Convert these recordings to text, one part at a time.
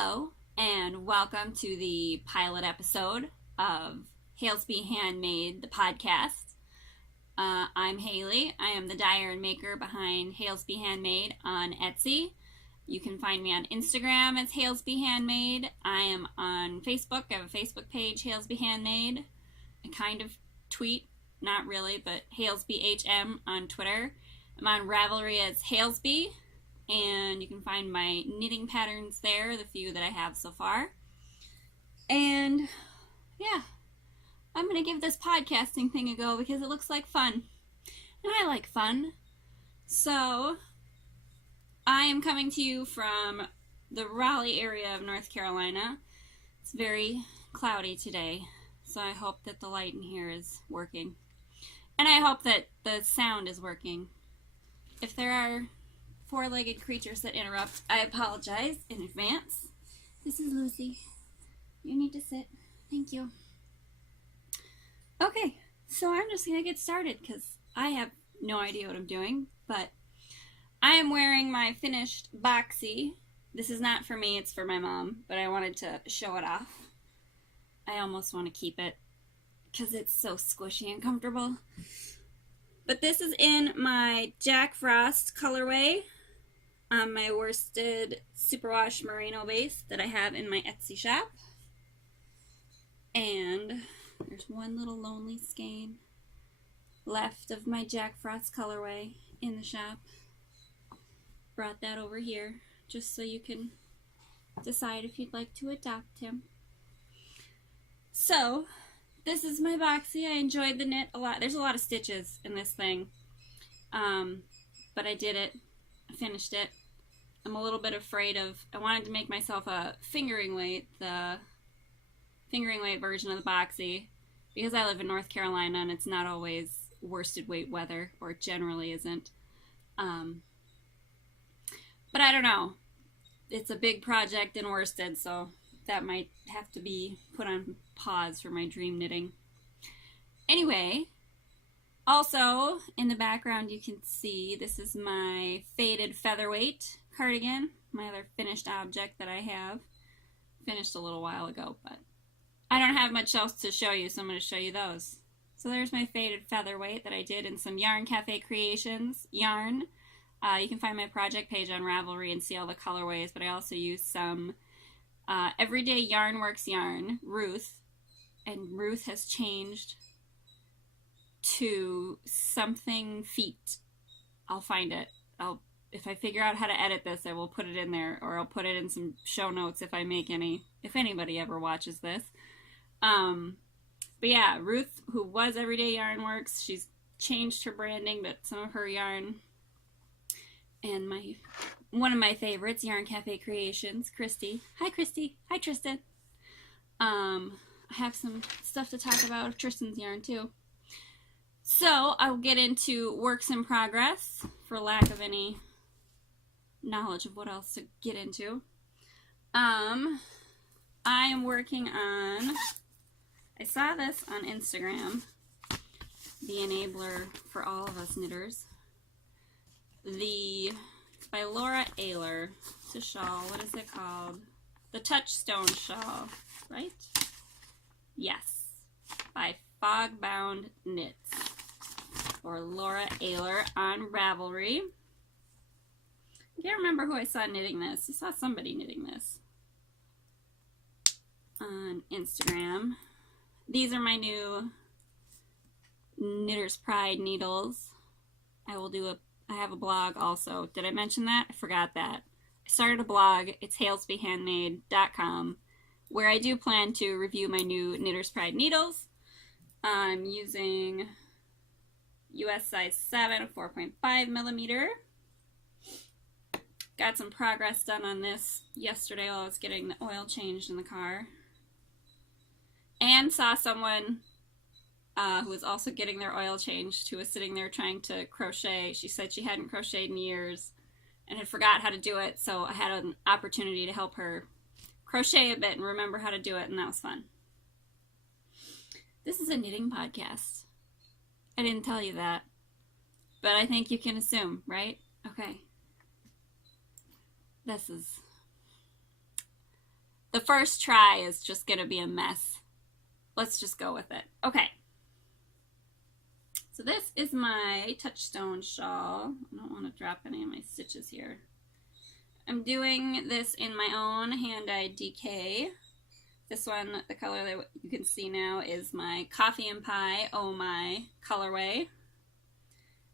Hello, and welcome to the pilot episode of HalesBee Handmade, the podcast. I'm Haley. I am the dyer and maker behind HalesBee Handmade on Etsy. You can find me on Instagram as HalesBee Handmade. I am on Facebook. I have a Facebook page, HalesBee Handmade. I kind of tweet, not really, but HalesBeeHM on Twitter. I'm on Ravelry as HalesBee. And you can find my knitting patterns there, the few that I have so far. And yeah, I'm going to give this podcasting thing a go because it looks like fun. And I like fun. So I am coming to you from the Raleigh area of North Carolina. It's very cloudy today, so I hope that the light in here is working. And I hope that the sound is working. If there are four-legged creatures that interrupt, I apologize in advance. This is Lucy. You need to sit. Thank you. Okay, so I'm just going to get started because I have no idea what I'm doing, but I am wearing my finished boxy. This is not for me, it's for my mom, but I wanted to show it off. I almost want to keep it because it's so squishy and comfortable. But this is in my Jack Frost colorway on my worsted superwash merino base that I have in my Etsy shop. And there's one little lonely skein left of my Jack Frost colorway in the shop. Brought that over here just so you can decide if you'd like to adopt him. So this is my boxy. I enjoyed the knit a lot. There's a lot of stitches in this thing, but I did it. I finished it. I'm a little bit afraid of, I wanted to make myself a fingering weight, the fingering weight version of the boxy, because I live in North Carolina and it's not always worsted weight weather, or it generally isn't. But I don't know. It's a big project in worsted, so that might have to be put on pause for my dream knitting. Anyway, also in the background you can see this is my faded featherweight cardigan, my other finished object that I have. Finished a little while ago, but I don't have much else to show you, so I'm going to show you those. So there's my faded featherweight that I did in some Yarn Cafe Creations yarn. You can find my project page on Ravelry and see all the colorways, but I also use some Everyday Yarn Works yarn, Ruth, and Ruth has changed to something feet. I'll find it. If I figure out how to edit this, I will put it in there, or I'll put it in some show notes if I make any, if anybody ever watches this. But yeah, Ruth, who was Everyday Yarn Works, she's changed her branding, but some of her yarn, and one of my favorites, Yarn Cafe Creations, Christy. Hi, Christy. Hi, Tristan. I have some stuff to talk about of Tristan's yarn, too. So, I'll get into works in progress, for lack of any knowledge of what else to get into. I am working on, I saw this on Instagram, the enabler for all of us knitters. It's by Laura Ayler. It's a shawl. What is it called? The Touchstone shawl, right? Yes. By Fogbound Knits. Or Laura Ayler on Ravelry. I can't remember who I saw knitting this. I saw somebody knitting this on Instagram. These are my new Knitter's Pride needles. I have a blog also. Did I mention that? I forgot that. I started a blog. It's HalesBeeHandmade.com, where I do plan to review my new Knitter's Pride needles. I'm using US size 7, 4.5 millimeter. Got some progress done on this yesterday while I was getting the oil changed in the car. And saw someone who was also getting their oil changed, who was sitting there trying to crochet. She said she hadn't crocheted in years and had forgot how to do it, so I had an opportunity to help her crochet a bit and remember how to do it, and that was fun. This is a knitting podcast. I didn't tell you that, but I think you can assume, right? Okay. This is the first try is just going to be a mess. Let's just go with it. Okay. So this is my touchstone shawl. I don't want to drop any of my stitches here. I'm doing this in my own hand-dyed DK. This one, the color that you can see now, is my Coffee and Pie Oh My colorway.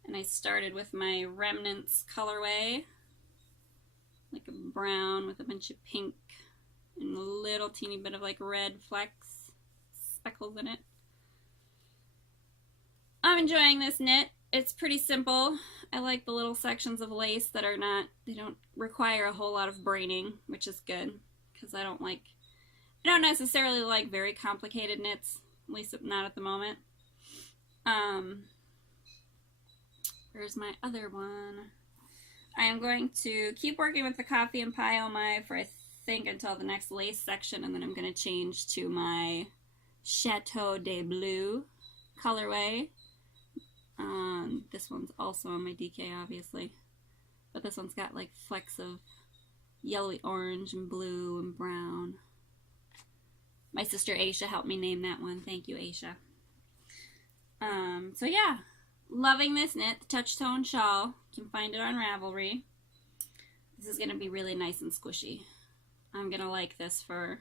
And I started with my Remnants colorway, like a brown with a bunch of pink and a little teeny bit of like red flecks, speckles in it. I'm enjoying this knit. It's pretty simple. I like the little sections of lace that are not, they don't require a whole lot of braining, which is good, because I don't necessarily like very complicated knits, at least not at the moment. Where's my other one? I am going to keep working with the Coffee and Pie Oh My for I think until the next lace section, and then I'm going to change to my Chateau de Bleu colorway. This one's also on my DK, obviously, but this one's got like flecks of yellowy orange and blue and brown. My sister Aisha helped me name that one. Thank you, Aisha. So yeah, loving this knit, the Touchstone shawl. You can find it on Ravelry. This is going to be really nice and squishy. I'm going to like this for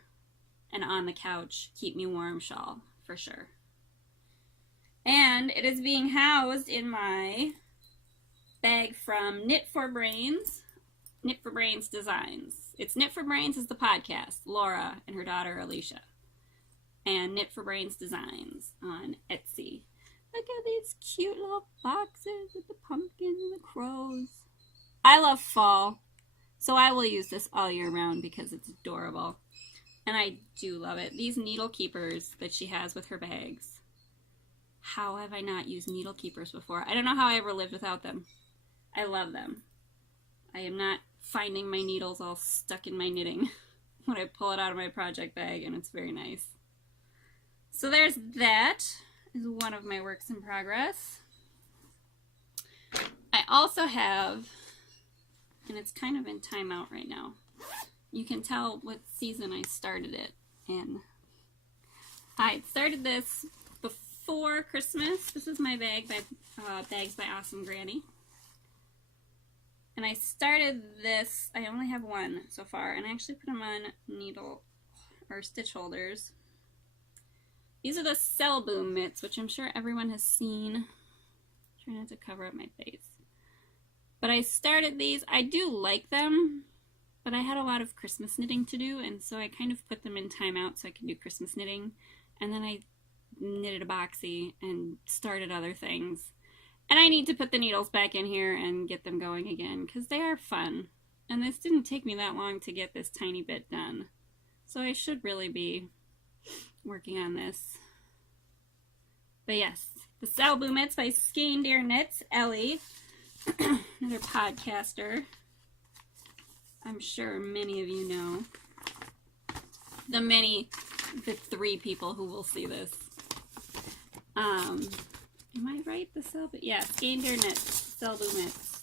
an on the couch, keep me warm shawl, for sure. And it is being housed in my bag from Knit for Brains Designs. It's Knit for Brains is the podcast, Laura and her daughter Alicia. And Knit for Brains Designs on Etsy. Look at these cute little boxes with the pumpkins and the crows. I love fall, so I will use this all year round because it's adorable. And I do love it. These needle keepers that she has with her bags. How have I not used needle keepers before? I don't know how I ever lived without them. I love them. I am not finding my needles all stuck in my knitting when I pull it out of my project bag, and it's very nice. So there's that. Is one of my works in progress. I also have, and it's kind of in timeout right now. You can tell what season I started it in. I started this before Christmas. This is my bag by Bags by Awesome Granny. And I started this, I only have one so far, and I actually put them on needle or stitch holders. These are the Cell Boom mitts, which I'm sure everyone has seen. Trying not to cover up my face. But I started these. I do like them, but I had a lot of Christmas knitting to do, and so I kind of put them in timeout so I can do Christmas knitting. And then I knitted a boxy and started other things. And I need to put the needles back in here and get them going again, because they are fun. And this didn't take me that long to get this tiny bit done. So I should really be working on this. But yes, the Cell Boom Mitts by Skein Deer Knits, Ellie, another podcaster. I'm sure many of you know. The three people who will see this. Am I right? The Cell Boom? Yeah, Skein Deer Knits, Cell Boom Mitts.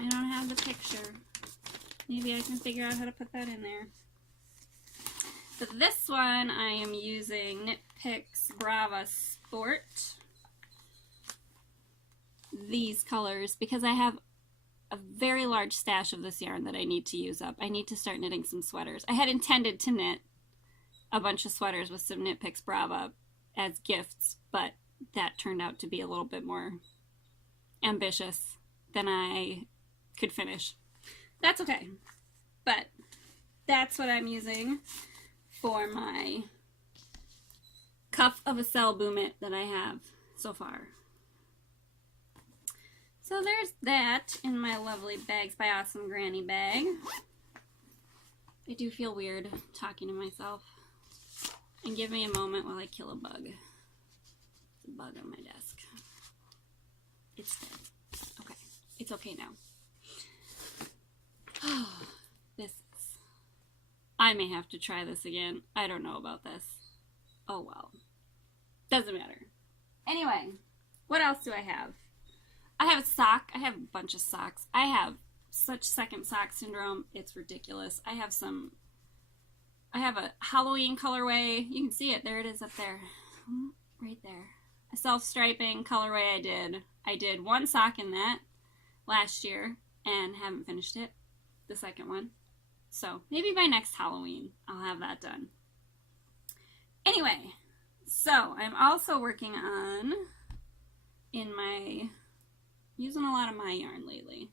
I don't have the picture. Maybe I can figure out how to put that in there. For this one, I am using Knit Picks Brava Sport. These colors, because I have a very large stash of this yarn that I need to use up. I need to start knitting some sweaters. I had intended to knit a bunch of sweaters with some Knit Picks Brava as gifts, but that turned out to be a little bit more ambitious than I could finish. That's okay. But that's what I'm using for my cuff of a Cell Boom Mitt that I have so far. So there's that in my lovely Bags by Awesome Granny bag. I do feel weird talking to myself. And give me a moment while I kill a bug. There's a bug on my desk. It's dead. Okay. It's okay now. I may have to try this again. I don't know about this. Oh well. Doesn't matter. Anyway, what else do I have? I have a sock. I have a bunch of socks. I have such second sock syndrome. It's ridiculous. I have some I have a Halloween colorway. You can see it. There it is up there. Right there. A self-striping colorway I did. I did one sock in that last year and haven't finished it, the second one. So maybe by next Halloween I'll have that done. Anyway, so I'm also working on using a lot of my yarn lately.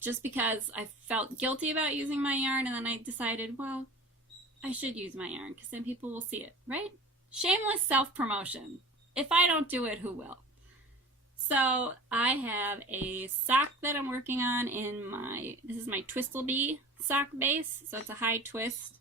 Just because I felt guilty about using my yarn, and then I decided, well, I should use my yarn because then people will see it, right? Shameless self-promotion. If I don't do it, who will? So I have a sock that I'm working on this is my HalesBee sock base. So it's a high twist,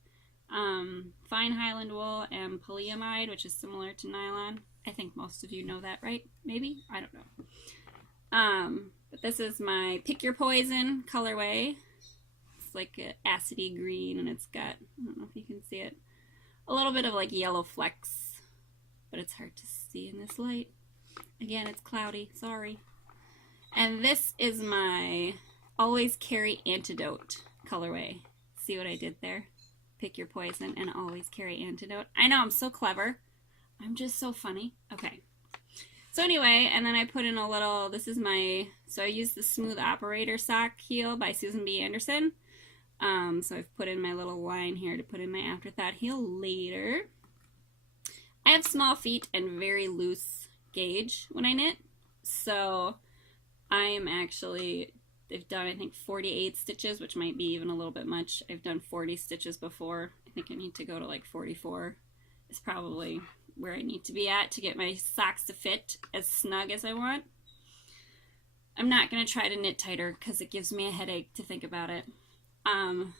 fine Highland wool and polyamide, which is similar to nylon. I think most of you know that, right? Maybe? I don't know. But this is my Pick Your Poison colorway. It's like an acidy green, and it's got, I don't know if you can see it, a little bit of like yellow flecks, but it's hard to see in this light. Again, it's cloudy, sorry. And this is my Always Carry Antidote colorway. See what I did there? Pick Your Poison and Always Carry Antidote. I know, I'm so clever. I'm just so funny. Okay. So anyway, and then I put in a little, so I used the Smooth Operator sock heel by Susan B. Anderson. So I've put in my little line here to put in my Afterthought heel later. I have small feet and very loose gauge when I knit. So I've done, I think, 48 stitches, which might be even a little bit much. I've done 40 stitches before. I think I need to go to like 44. It's probably where I need to be at to get my socks to fit as snug as I want. I'm not going to try to knit tighter because it gives me a headache to think about it. I'm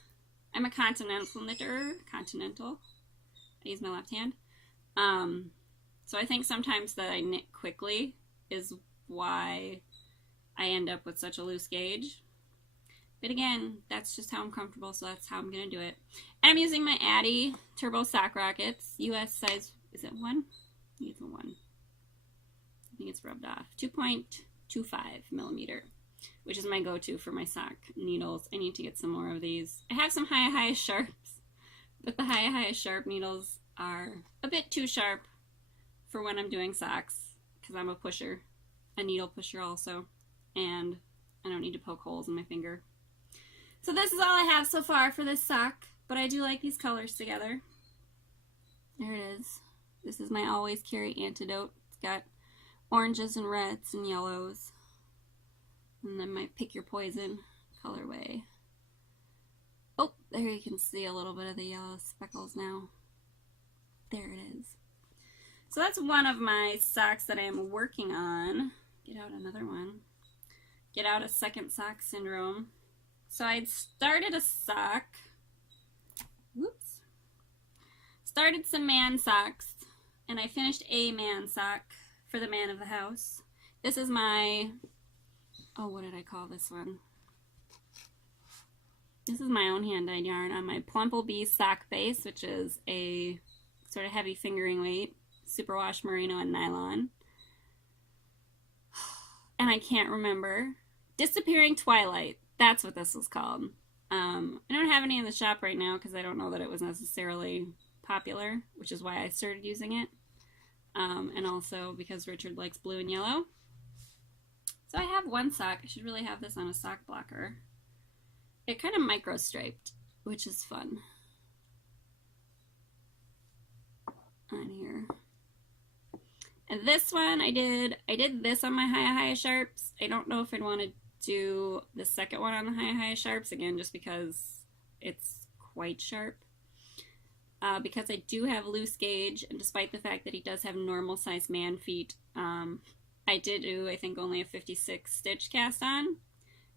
a continental knitter. Continental. I use my left hand. So I think sometimes that I knit quickly is why I end up with such a loose gauge. But again, that's just how I'm comfortable, so that's how I'm going to do it. And I'm using my Addy Turbo Sock Rockets, US size, is it 1? I think it's a 1. I think it's rubbed off. 2.25 millimeter, which is my go-to for my sock needles. I need to get some more of these. I have some high sharps, but the high sharp needles are a bit too sharp for when I'm doing socks, because I'm a pusher, a needle pusher also, and I don't need to poke holes in my finger. So this is all I have so far for this sock, but I do like these colors together. There it is. This is my Always Carry Antidote. It's got oranges and reds and yellows. And then my Pick Your Poison colorway. Oh, there you can see a little bit of the yellow speckles now. There it is. So that's one of my socks that I am working on. Get out another one. Get out a second sock syndrome. So I'd started a sock. Whoops. Started some man socks, and I finished a man sock for the man of the house. This is my, oh, what did I call this one? This is my own hand-dyed yarn on my Plumplebee sock base, which is a sort of heavy fingering weight, superwash merino and nylon. And I can't remember. Disappearing Twilight. That's what this was called. I don't have any in the shop right now because I don't know that it was necessarily popular, which is why I started using it. And also because Richard likes blue and yellow. So I have one sock. I should really have this on a sock blocker. It kind of micro-striped, which is fun. On here. And this one, I did this on my high sharps. I don't know if I'd want to do the second one on the high sharps again, just because it's quite sharp. Because I do have loose gauge, and despite the fact that he does have normal size man feet, I did do, I think, only a 56 stitch cast on,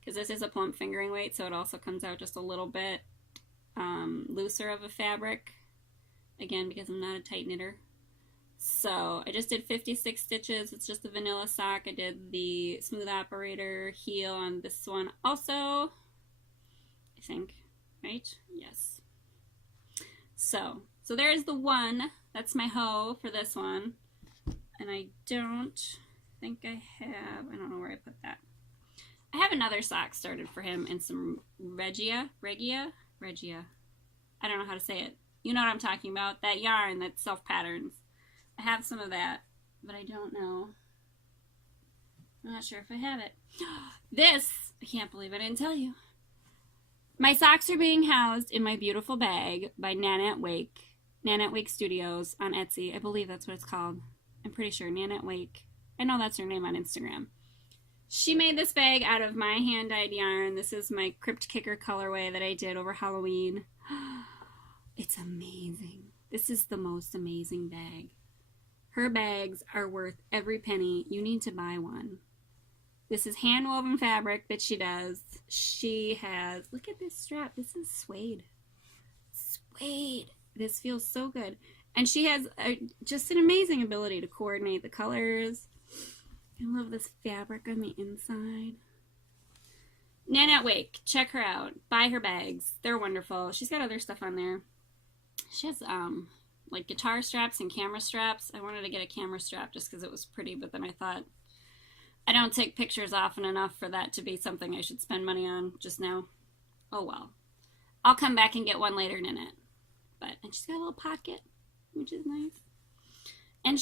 because this is a plump fingering weight, so it also comes out just a little bit looser of a fabric, again, because I'm not a tight knitter. So I just did 56 stitches. It's just a vanilla sock. I did the Smooth Operator heel on this one also, I think, right? Yes. So there's the one. That's my hoe for this one. And I don't think I don't know where I put that. I have another sock started for him and some Regia. I don't know how to say it. You know what I'm talking about. That yarn that self-patterns. I have some of that, but I don't know. I'm not sure if I have it. This, I can't believe I didn't tell you. My socks are being housed in my beautiful bag by Nanette Wake. Nanette Wake Studios on Etsy. I believe that's what it's called. I'm pretty sure. Nanette Wake. I know that's her name on Instagram. She made this bag out of my hand-dyed yarn. This is my Crypt Kicker colorway that I did over Halloween. It's amazing. This is the most amazing bag. Her bags are worth every penny. You need to buy one. This is hand-woven fabric that she does. She has, look at this strap. This is suede. Suede. This feels so good. And she has just an amazing ability to coordinate the colors. I love this fabric on the inside. Nanette Wake. Check her out. Buy her bags. They're wonderful. She's got other stuff on there. She has like guitar straps and camera straps. I wanted to get a camera strap just because it was pretty, but then I thought, I don't take pictures often enough for that to be something I should spend money on just now. Oh well. I'll come back and get one later, Nanette. And she's got a little pocket, which is nice. And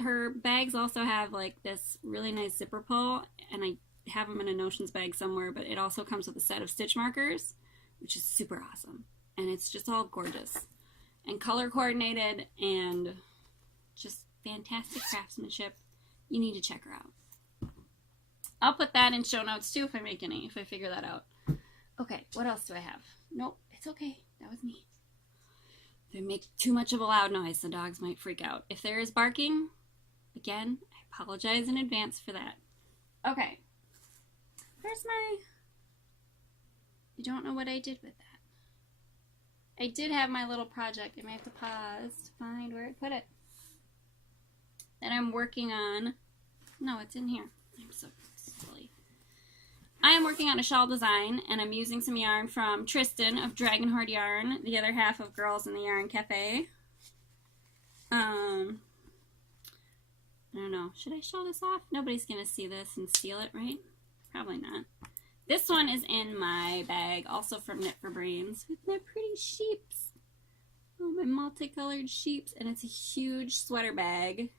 her bags also have like this really nice zipper pull, and I have them in a notions bag somewhere, but it also comes with a set of stitch markers, which is super awesome. And it's just all gorgeous and color coordinated and just fantastic craftsmanship. You need to check her out. I'll put that in show notes too if I make any, if I figure that out. Okay, what else do I have? Nope, it's okay. That was me. If I make too much of a loud noise, the dogs might freak out. If there is barking, again, I apologize in advance for that. Okay. Where's my... I don't know what I did with that. I did have my little project. I may have to pause to find where I put it. That I'm working on. No, it's in here. I'm so silly. I am working on a shawl design, and I'm using some yarn from Tristan of Dragon Horde Yarn, the other half of Girls in the Yarn Cafe. I don't know. Should I show this off? Nobody's going to see this and steal it, right? Probably not. This one is in my bag, also from Knit for Brains, with my pretty sheeps. Oh, my multicolored sheeps, and it's a huge sweater bag.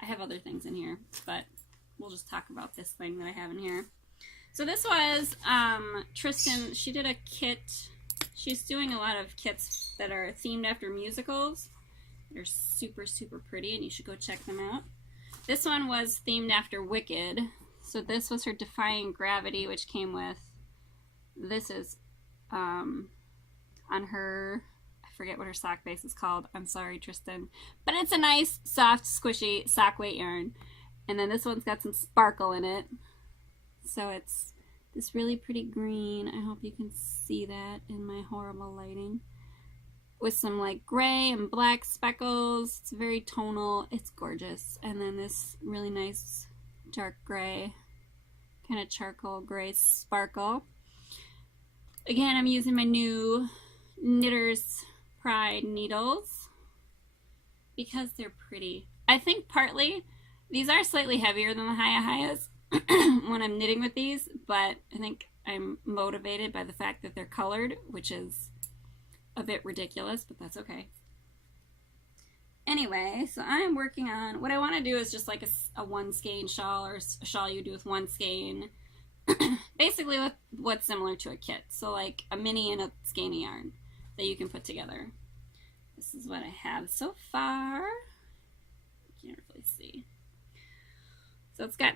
I have other things in here, but we'll just talk about this thing that I have in here. So this was Tristan. She did a kit. She's doing a lot of kits that are themed after musicals. They're super, super pretty, and you should go check them out. This one was themed after Wicked. So this was her Defying Gravity, which came with, this is on her, I forget what her sock base is called. I'm sorry, Tristan. But it's a nice, soft, squishy sock weight yarn. And then this one's got some sparkle in it. So it's this really pretty green. I hope you can see that in my horrible lighting. With some like gray and black speckles. It's very tonal. It's gorgeous. And then this really nice dark gray, kind of charcoal gray sparkle. Again, I'm using my new Knitter's Pride needles because they're pretty. I think partly these are slightly heavier than the Hayas when I'm knitting with these, but I think I'm motivated by the fact that they're colored, which is a bit ridiculous, but that's okay. Anyway, so I am working on, what I want to do is just like a one skein shawl, or a shawl you do with one skein. Basically with what's similar to a kit. So like a mini and a skein of yarn that you can put together. This is what I have so far. Can't really see. So it's got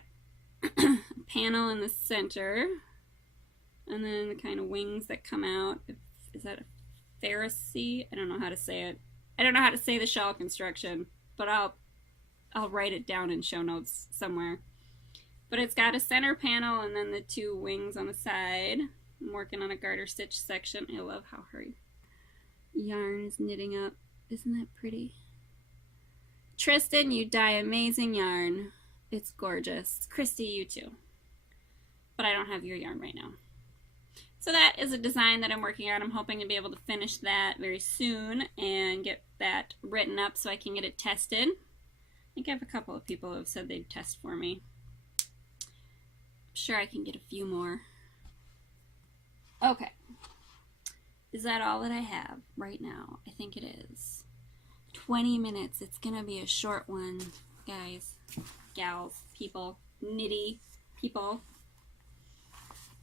a panel in the center, and then the kind of wings that come out. Is that a Pharisee? I don't know how to say it. I don't know how to say the shawl construction, but I'll write it down in show notes somewhere. But it's got a center panel and then the two wings on the side. I'm working on a garter stitch section. I love how her yarn is knitting up. Isn't that pretty? Tristan, you dye amazing yarn. It's gorgeous. Christy, you too. But I don't have your yarn right now. So that is a design that I'm working on. I'm hoping to be able to finish that very soon and get that written up so I can get it tested. I think I have a couple of people who have said they'd test for me. I'm sure I can get a few more. Okay. Is that all that I have right now? I think it is. 20 minutes. It's gonna be a short one, guys, gals, people, nitty people.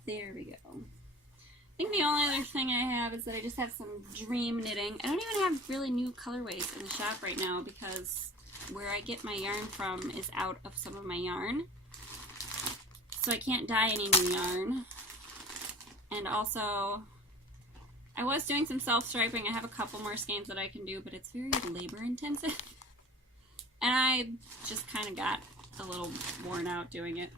There we go. I think the only other thing I have is that I just have some dream knitting. I don't even have really new colorways in the shop right now because where I get my yarn from is out of some of my yarn. So I can't dye any new yarn. And also, I was doing some self-striping. I have a couple more skeins that I can do, but it's very labor intensive. And I just kind of got a little worn out doing it.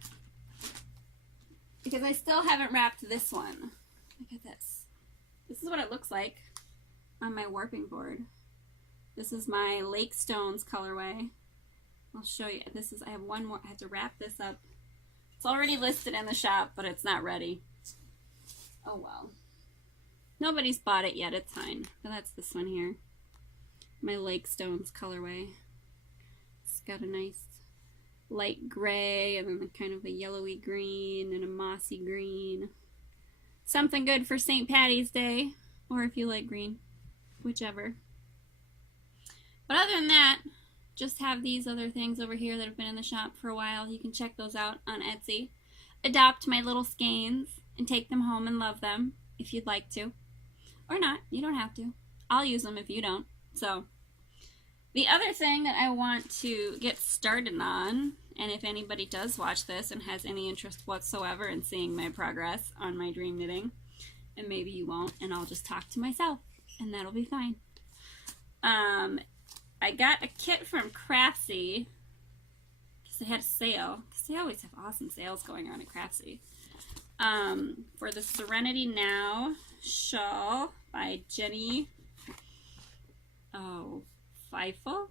Because I still haven't wrapped this one. Look at this. This is what it looks like on my warping board. This is my Lake Stones colorway. I'll show you. This is, I have one more. I have to wrap this up. It's already listed in the shop, but it's not ready. Oh well. Nobody's bought it yet. It's fine. But that's this one here. My Lake Stones colorway. It's got a nice light gray and then kind of a yellowy green and a mossy green. Something good for St. Patty's Day, or if you like green, whichever. But other than that, just have these other things over here that have been in the shop for a while. You can check those out on Etsy. Adopt my little skeins and take them home and love them if you'd like to. Or not, you don't have to. I'll use them if you don't. So, the other thing that I want to get started on, and if anybody does watch this and has any interest whatsoever in seeing my progress on my dream knitting, and maybe you won't, and I'll just talk to myself, and that'll be fine. I got a kit from Craftsy, because they had a sale, because they always have awesome sales going on at Craftsy, for the Serenity Now shawl by Jenny, Feifel?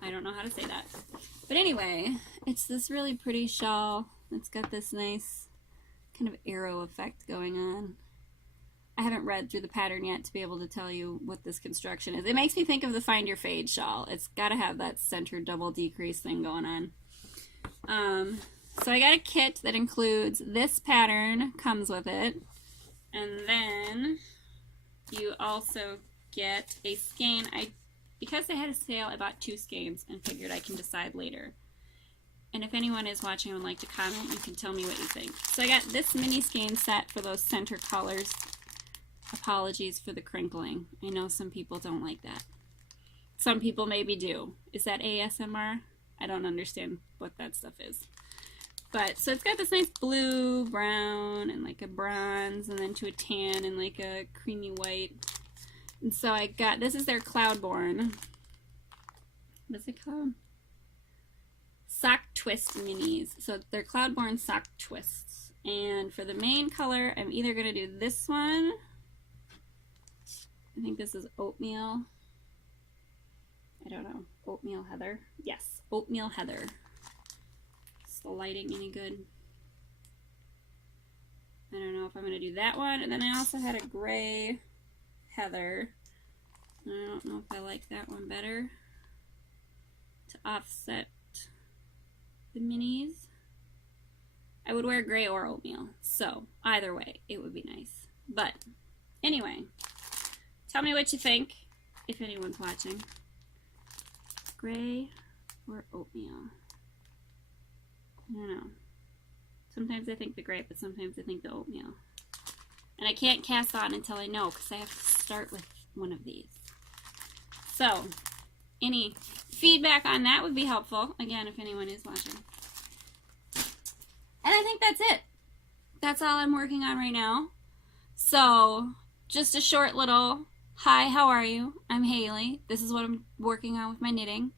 I don't know how to say that. But anyway, it's this really pretty shawl. It's got this nice kind of arrow effect going on. I haven't read through the pattern yet to be able to tell you what this construction is. It makes me think of the Find Your Fade shawl. It's got to have that center double decrease thing going on. So I got a kit that includes this pattern, comes with it, and then you also get a skein. Because they had a sale, I bought 2 skeins and figured I can decide later. And if anyone is watching and would like to comment, you can tell me what you think. So I got this mini skein set for those center colors. Apologies for the crinkling. I know some people don't like that. Some people maybe do. Is that ASMR? I don't understand what that stuff is. But, so it's got this nice blue, brown, and like a bronze, and then to a tan, and like a creamy white. And so I got, this is their Cloudborn. What's it called? Sock Twist Minis. So they're Cloudborn Sock Twists. And for the main color, I'm either going to do this one. I think this is Oatmeal. I don't know. Oatmeal Heather. Yes, Oatmeal Heather. Is the lighting any good? I don't know if I'm going to do that one. And then I also had a gray Heather. I don't know if I like that one better to offset the minis. I would wear gray or oatmeal, so either way it would be nice. But anyway, tell me what you think if anyone's watching. Gray or oatmeal? I don't know. Sometimes I think the gray, but sometimes I think the oatmeal. And I can't cast on until I know, because I have to start with one of these. So, any feedback on that would be helpful, again, if anyone is watching. And I think that's it. That's all I'm working on right now. So, just a short little, hi, how are you? I'm Haley. This is what I'm working on with my knitting.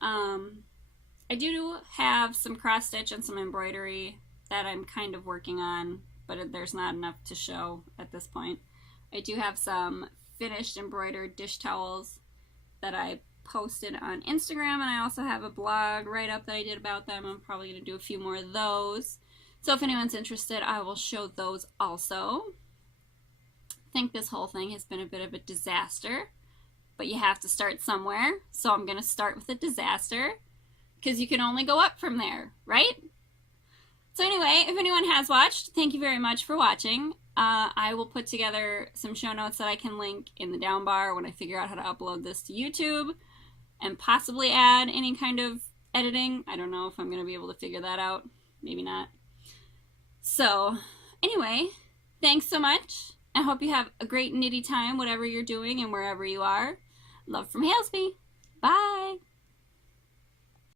I do have some cross stitch and some embroidery that I'm kind of working on, but there's not enough to show at this point. I do have some finished embroidered dish towels that I posted on Instagram, and I also have a blog write-up that I did about them. I'm probably going to do a few more of those. So if anyone's interested, I will show those also. I think this whole thing has been a bit of a disaster, but you have to start somewhere. So I'm going to start with a disaster, because you can only go up from there, right? So anyway, if anyone has watched, thank you very much for watching. I will put together some show notes that I can link in the down bar when I figure out how to upload this to YouTube, and possibly add any kind of editing. I don't know if I'm going to be able to figure that out. Maybe not. So anyway, thanks so much. I hope you have a great knitty time, whatever you're doing and wherever you are. Love from HalesBee. Bye.